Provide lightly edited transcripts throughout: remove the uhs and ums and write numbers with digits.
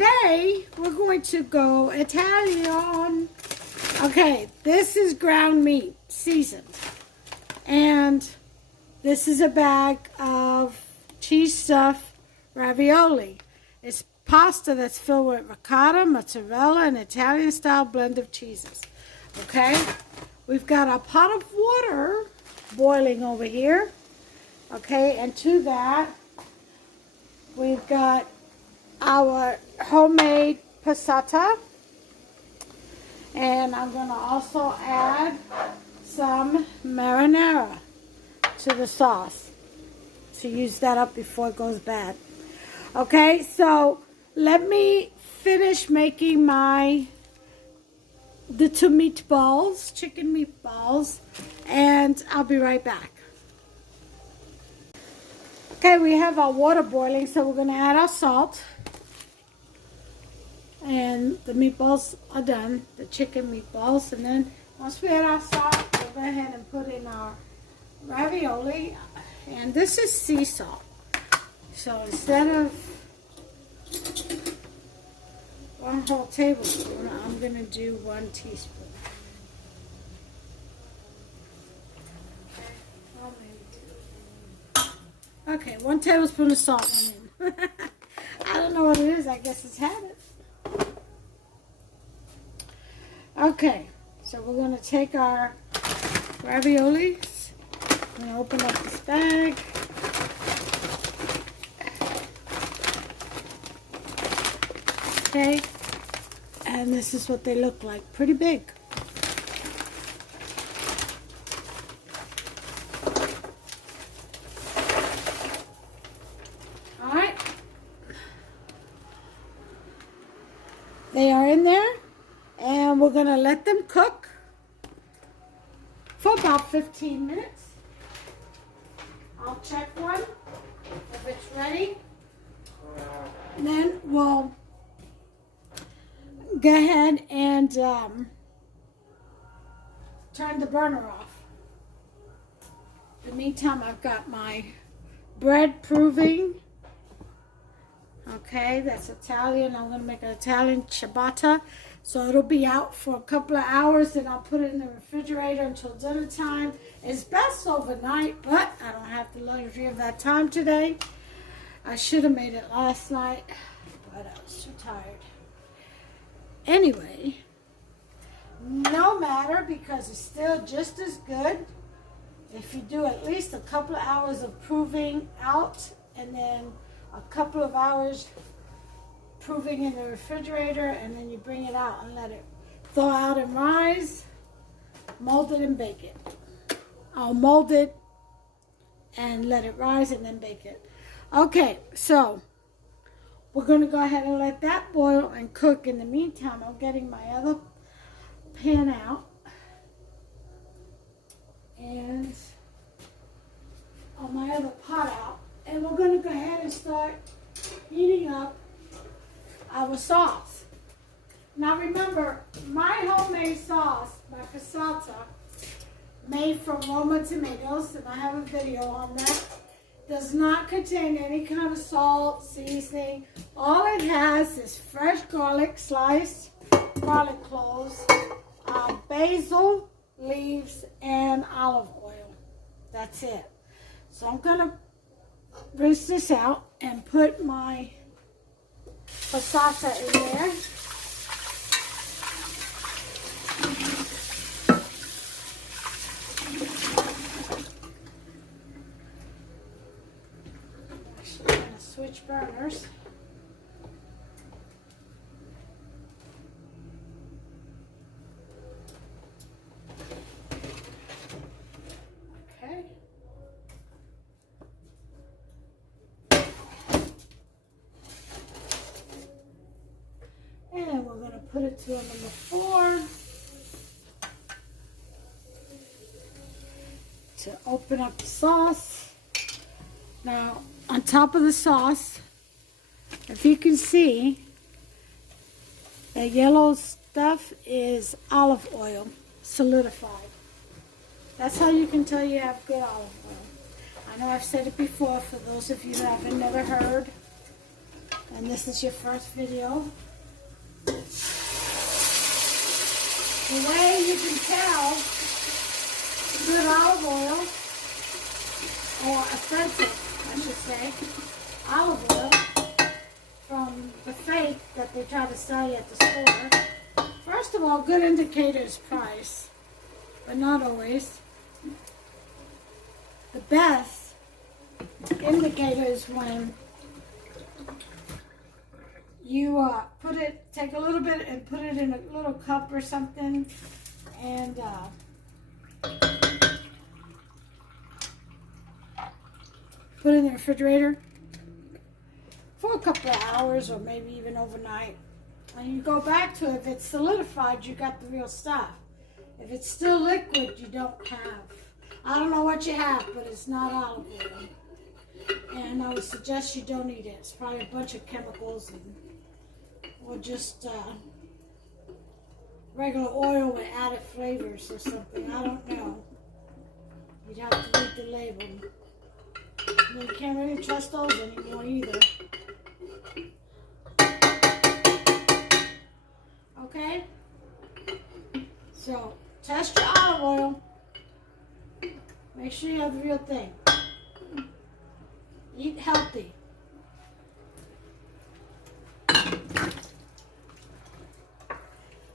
today we're going to go Italian. Okay, this is ground meat, seasoned. And this is a bag of cheese stuffed ravioli. It's pasta that's filled with ricotta, mozzarella, and Italian style blend of cheeses. Okay, we've got a pot of water boiling over here. Okay, and to that, we've got our homemade passata. And I'm going to also add some marinara to the sauce to use that up before it goes bad. Okay, so let me finish making the two meatballs, chicken meatballs, and I'll be right back. Okay, we have our water boiling, so we're going to add our salt. And the meatballs are done, the chicken meatballs. And then once we add our salt, we'll go ahead and put in our ravioli. And this is sea salt. So instead of 1 whole tablespoon, I'm going to do 1 teaspoon. Okay, 1 tablespoon of salt went in. I don't know what it is. I guess it's habit. Okay, so we're going to take our raviolis. I'm going to open up this bag. Okay, and this is what they look like. Pretty big. Alright. They are in there. And we're going to let them cook for about 15 minutes. I'll check one if it's ready. And then we'll go ahead and turn the burner off. In the meantime, I've got my bread proving. Okay, that's Italian. I'm going to make an Italian ciabatta. So it'll be out for a couple of hours, then I'll put it in the refrigerator until dinner time. It's best overnight, but I don't have the luxury of that time today. I should have made it last night, but I was too tired. Anyway, no matter, because it's still just as good if you do at least a couple of hours of proving out and then a couple of hours proving in the refrigerator, and then you bring it out and let it thaw out and rise, mold it and bake it. I'll mold it and let it rise and then bake it. Okay, so we're going to go ahead and let that boil and cook. In the meantime, I'm getting my other pan out and on my other pot out, and we're going to go ahead and start heating up our sauce. Now remember, my homemade sauce, my passata, made from Roma tomatoes, and I have a video on that, does not contain any kind of salt, seasoning. All it has is fresh garlic, sliced garlic cloves, basil leaves, and olive oil. That's it. So I'm going to rinse this out and put my passata in there. Actually, I'm going to switch burners. And we're going to put it to number 4 to open up the sauce. Now, on top of the sauce, if you can see, the yellow stuff is olive oil, solidified. That's how you can tell you have good olive oil. I know I've said it before, for those of you that haven't never heard. and this is your first video, the way you can tell good olive oil, or authentic, I should say, olive oil from the fake that they try to sell you at the store. First of all, good indicator is price, but not always. The best indicator is when you take a little bit and put it in a little cup or something, and put it in the refrigerator for a couple of hours or maybe even overnight. And you go back to it. If it's solidified, you got the real stuff. If it's still liquid, you don't have. I don't know what you have, but it's not olive oil. And I would suggest you don't eat it. It's probably a bunch of chemicals or just regular oil with added flavors or something. I don't know. You'd have to read the label. You can't really trust those anymore either. Okay? So, test your olive oil. Make sure you have the real thing. Eat healthy.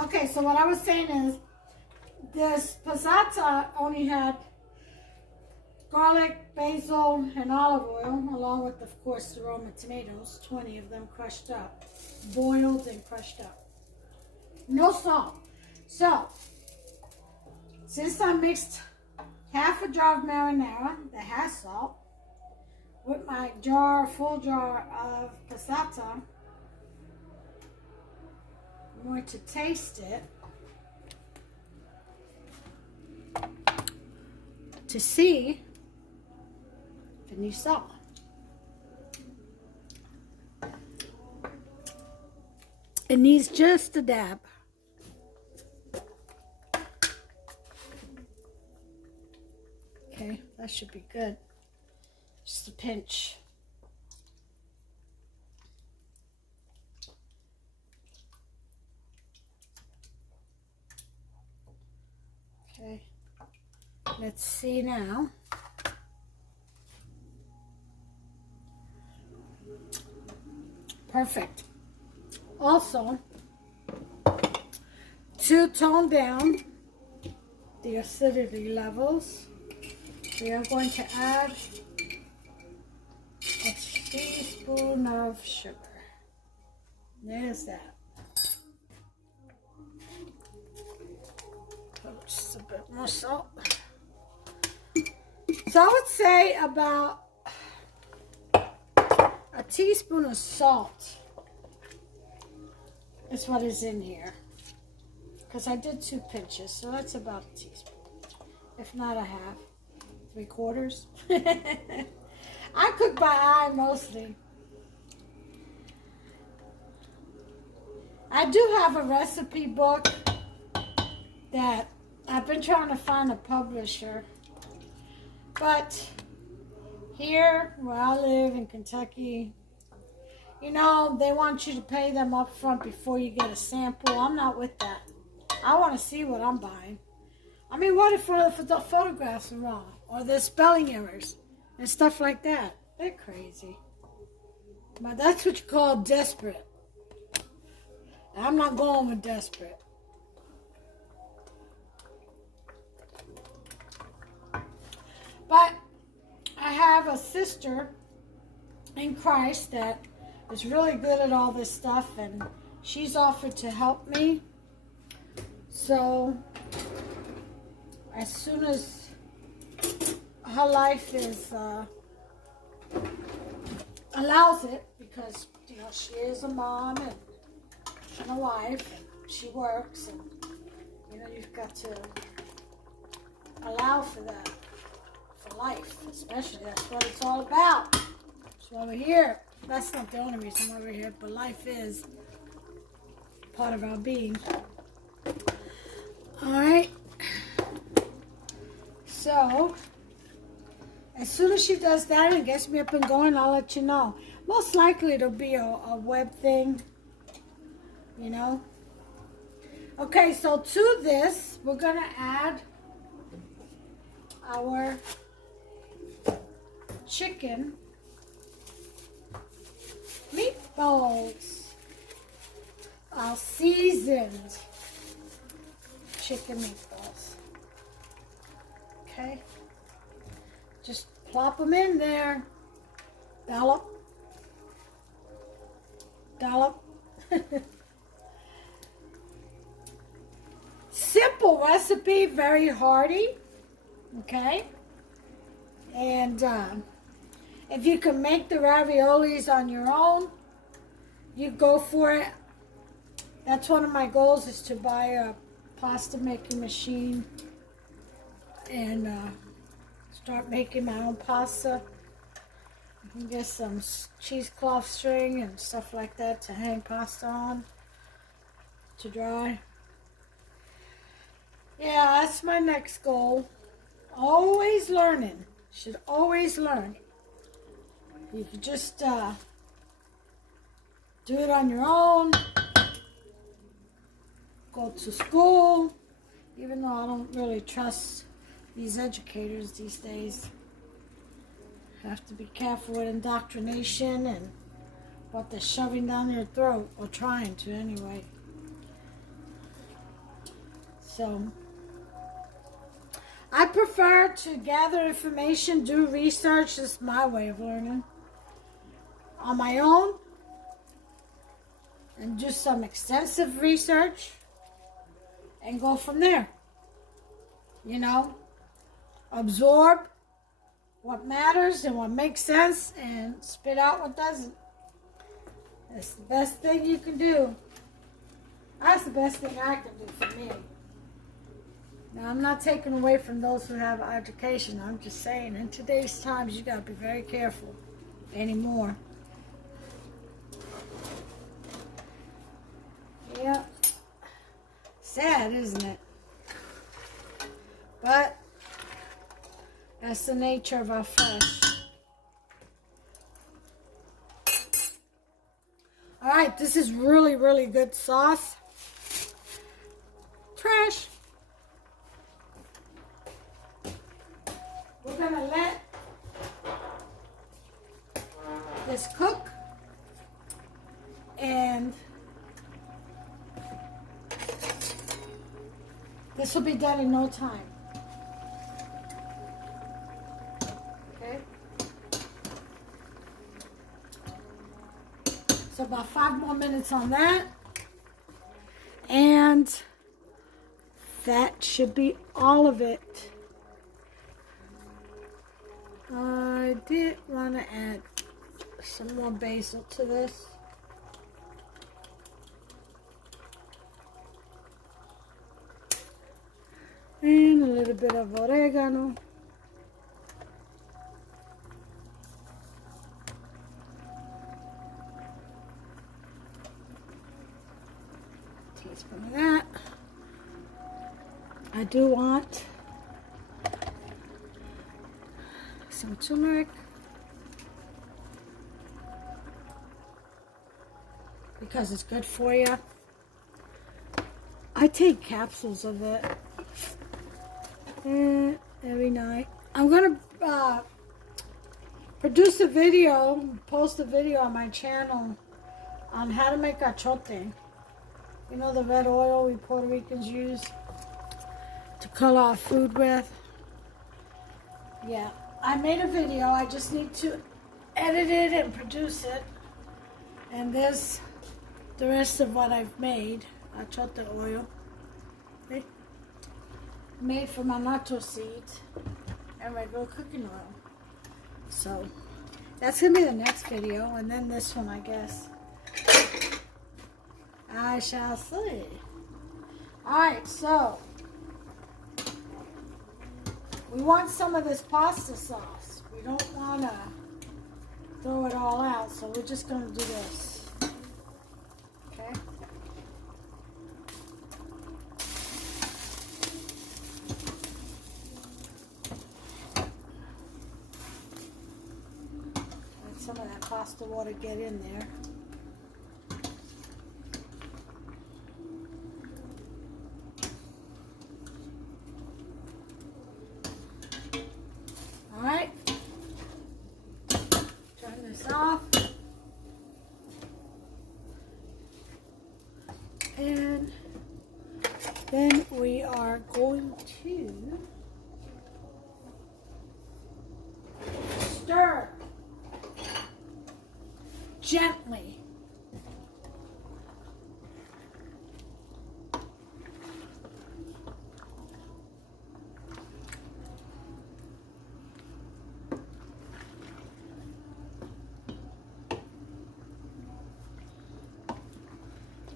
Okay, so what I was saying is, this passata only had garlic, basil, and olive oil, along with, of course, the Roma tomatoes, 20 of them crushed up, boiled and crushed up. No salt. So, since I mixed half a jar of marinara that has salt with my full jar of passata, I'm going to taste it to see if it needs salt. It needs just a dab. Okay, that should be good. Just a pinch. Okay, let's see now. Perfect. Also, to tone down the acidity levels, we are going to add a teaspoon of sugar. There's that. Just a bit more salt. So I would say about a teaspoon of salt is what is in here. Because I did 2 pinches, so that's about a teaspoon. If not a half. 3/4. I cook by eye mostly. I do have a recipe book that I've been trying to find a publisher. But here where I live in Kentucky, you know, they want you to pay them up front before you get a sample. I'm not with that. I want to see what I'm buying. I mean, what if the photographs are wrong? Or there's spelling errors and stuff like that. They're crazy. But that's what you call desperate. I'm not going with desperate. But I have a sister in Christ that is really good at all this stuff, and she's offered to help me. So as soon as her life is allows it, because you know she is a mom and a wife, and she works, and you know you've got to allow for that, for life, especially. That's what it's all about. That's why we're here. That's not the only reason why we're here, but life is part of our being. All right. So as soon as she does that and gets me up and going, I'll let you know. Most likely it'll be a web thing, you know. Okay, so to this, we're going to add our chicken meatballs. Our seasoned chicken meatballs. Okay. Just plop them in there. Dollop. Dollop. Simple recipe, very hearty. Okay. And if you can make the raviolis on your own, you go for it. That's one of my goals, is to buy a pasta making machine and start making my own pasta. You can get some cheesecloth string and stuff like that to hang pasta on to dry. Yeah, that's my next goal. Always learning. Should always learn. You can just do it on your own. Go to school, even though I don't really trust these educators these days. Have to be careful with indoctrination and what they're shoving down your throat, or trying to anyway. So I prefer to gather information, do research. This is my way of learning on my own, and do some extensive research and go from there. You know, absorb what matters and what makes sense and spit out what doesn't. That's the best thing you can do. That's the best thing I can do for me. Now, I'm not taking away from those who have education. I'm just saying, in today's times, you got to be very careful anymore. Yeah. Sad, isn't it? But that's the nature of our flesh. All right, this is really, really good sauce. Trash. We're gonna let this cook, and this will be done in no time. Okay. So about 5 more minutes on that. And that should be all of it. I did want to add some more basil to this. And a little bit of oregano. Teaspoon of that. I do want some turmeric, because it's good for you. I take capsules of it every night. I'm gonna produce a video, post a video on my channel on how to make achote. You know, the red oil we Puerto Ricans use to color our food with. Yeah, I made a video. I just need to edit it and produce it. And there's the rest of what I've made. Achote oil. Okay. Made from annatto seeds and regular cooking oil. So that's gonna be the next video, and then this one, I guess. I shall see. Alright, so we want some of this pasta sauce. We don't want to throw it all out, so we're just going to do this. Okay? That's some of that pasta water get in there. All right. Turn this off. And then we are going to stir gently.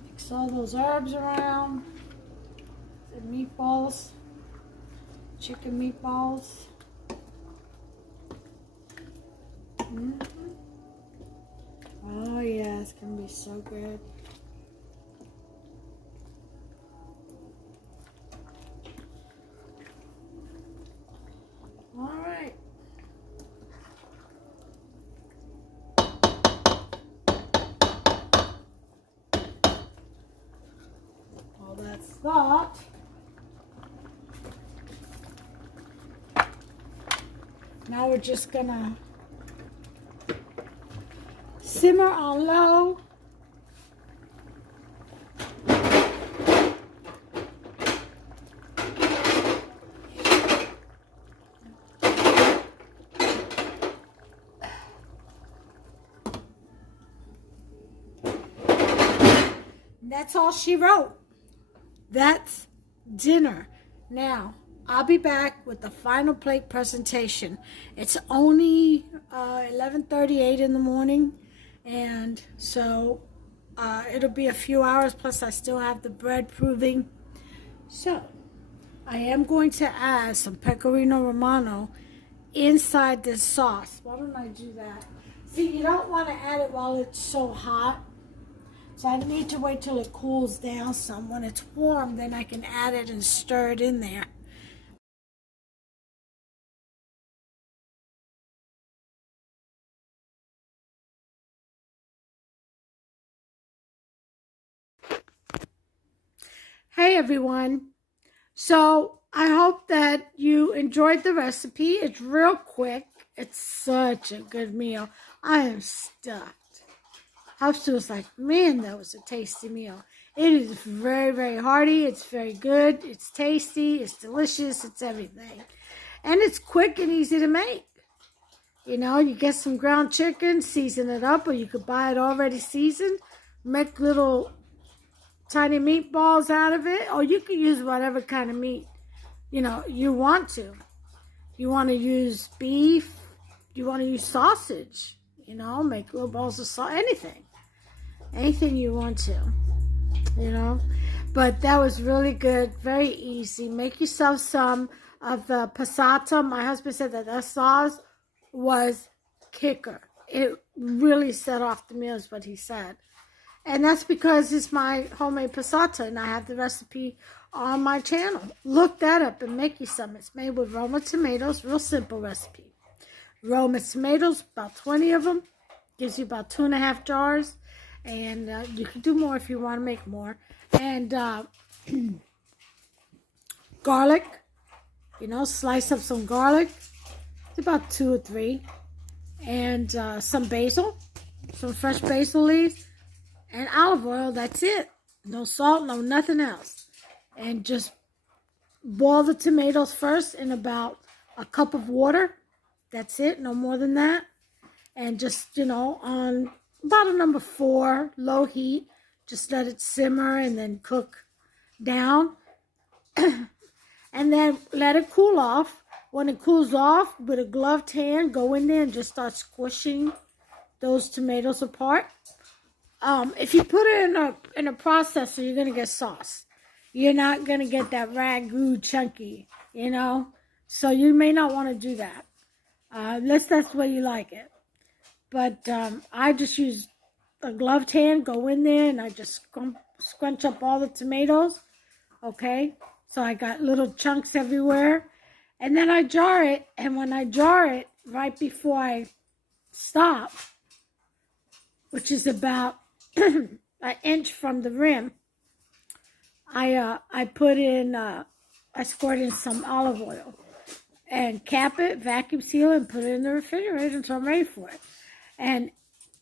Mix all those herbs around. The meatballs, chicken meatballs. Oh yeah, it's gonna be so good. All right. Well, that's that. Now we're just gonna simmer on low. That's all she wrote. That's dinner. Now, I'll be back with the final plate presentation. It's only 11:38 in the morning, and so it'll be a few hours, plus I still have the bread proving. So, I am going to add some pecorino romano inside this sauce. Why don't I do that? See, you don't want to add it while it's so hot. So I need to wait till it cools down some. When it's warm, then I can add it and stir it in there. Hey everyone. So I hope that you enjoyed the recipe. It's real quick. It's such a good meal. I am stuffed. Hubster was like, man, that was a tasty meal. It is very, very hearty. It's very good. It's tasty. It's delicious. It's everything. And it's quick and easy to make. You know, you get some ground chicken, season it up, or you could buy it already seasoned. Make little tiny meatballs out of it, or you can use whatever kind of meat, you know, you want to. You want to use beef. You want to use sausage. You know, make little balls of sausage. Anything you want to, you know. But that was really good, very easy. Make yourself some of the passata. My husband said that sauce was kicker. It really set off the meal, is what he said. And that's because it's my homemade passata, and I have the recipe on my channel. Look that up and make you some. It's made with Roma tomatoes, real simple recipe. Roma tomatoes, about 20 of them. Gives you about 2.5 jars. And you can do more if you want to make more. And garlic, you know, slice up some garlic. It's about 2 or 3. And some basil, some fresh basil leaves. And olive oil, that's it. No salt, no nothing else. And just boil the tomatoes first in about a cup of water. That's it, no more than that. And just, you know, on about a number 4, low heat. Just let it simmer and then cook down. And then let it cool off. When it cools off, with a gloved hand, go in there and just start squishing those tomatoes apart. If you put it in a processor, you're going to get sauce. You're not going to get that ragu chunky, you know. So you may not want to do that. Unless that's the way you like it. But I just use a gloved hand, go in there, and I just scrunch up all the tomatoes. Okay? So I got little chunks everywhere. And then I jar it. And when I jar it, right before I stop, which is about an inch from the rim, I put in, I squirt in some olive oil and cap it, vacuum seal it, and put it in the refrigerator until I'm ready for it. And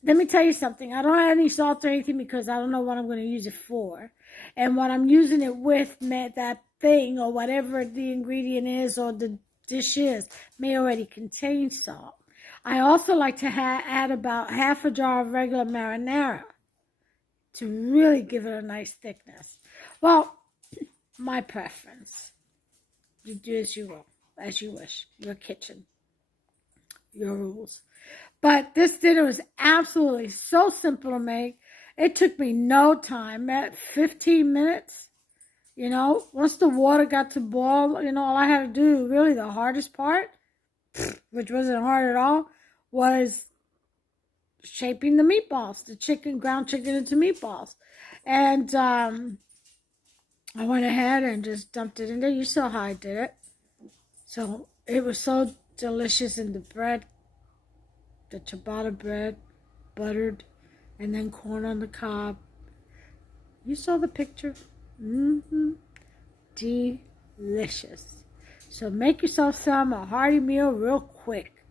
let me tell you something. I don't have any salt or anything because I don't know what I'm going to use it for. And what I'm using it with, that thing or whatever the ingredient is or the dish is, may already contain salt. I also like to add about half a jar of regular marinara to really give it a nice thickness. Well, my preference. You do as you will, as you wish. Your kitchen, your rules. But this dinner was absolutely so simple to make. It took me no time, at 15 minutes. You know, once the water got to boil, you know, all I had to do, really the hardest part, which wasn't hard at all, was shaping the meatballs, the ground chicken into meatballs. And I went ahead and just dumped it in there. You saw how I did it. So it was so delicious in the bread, the ciabatta bread, buttered, and then corn on the cob. You saw the picture. Delicious. So make yourself a hearty meal real quick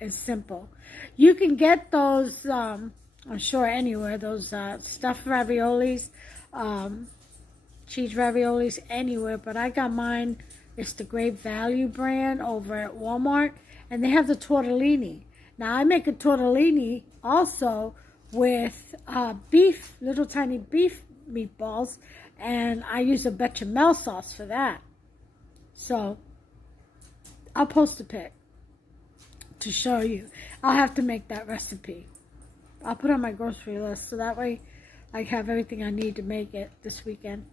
and simple. You can get those, I'm sure anywhere, those stuffed raviolis, cheese raviolis anywhere, but I got mine. It's the Great Value brand over at Walmart, and they have the tortellini. Now I make a tortellini also with beef, little tiny beef meatballs, and I use a bechamel sauce for that. So I'll post a pic to show you. I'll have to make that recipe. I'll put it on my grocery list so that way I have everything I need to make it this weekend.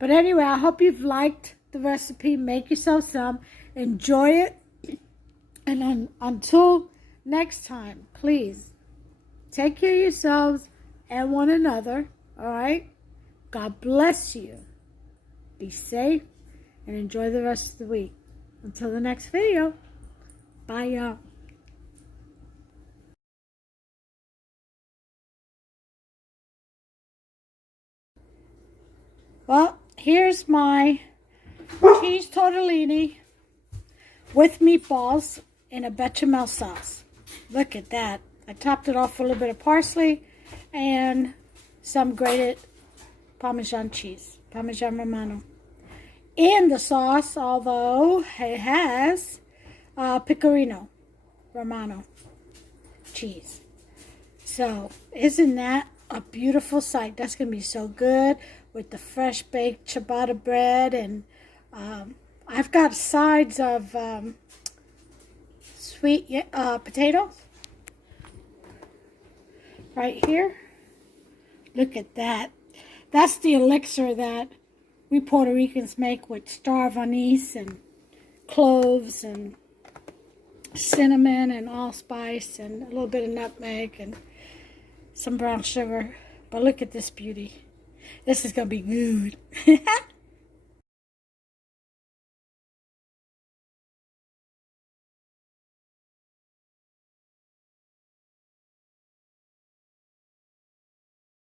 But anyway, I hope you've liked the recipe. Make yourself some. Enjoy it. And until next time, please take care of yourselves and one another. All right? God bless you. Be safe and enjoy the rest of the week. Until the next video. Bye, y'all. Well, here's my cheese tortellini with meatballs in a bechamel sauce. Look at that. I topped it off with a little bit of parsley and some grated Parmesan cheese, Parmesan Romano. In the sauce, although it has Pecorino Romano cheese. So, isn't that a beautiful sight? That's going to be so good with the fresh baked ciabatta bread. And I've got sides of sweet potatoes right here. Look at that. That's the elixir that we Puerto Ricans make with star of anise and cloves and cinnamon and allspice and a little bit of nutmeg and some brown sugar. But look at this beauty. This is going to be good.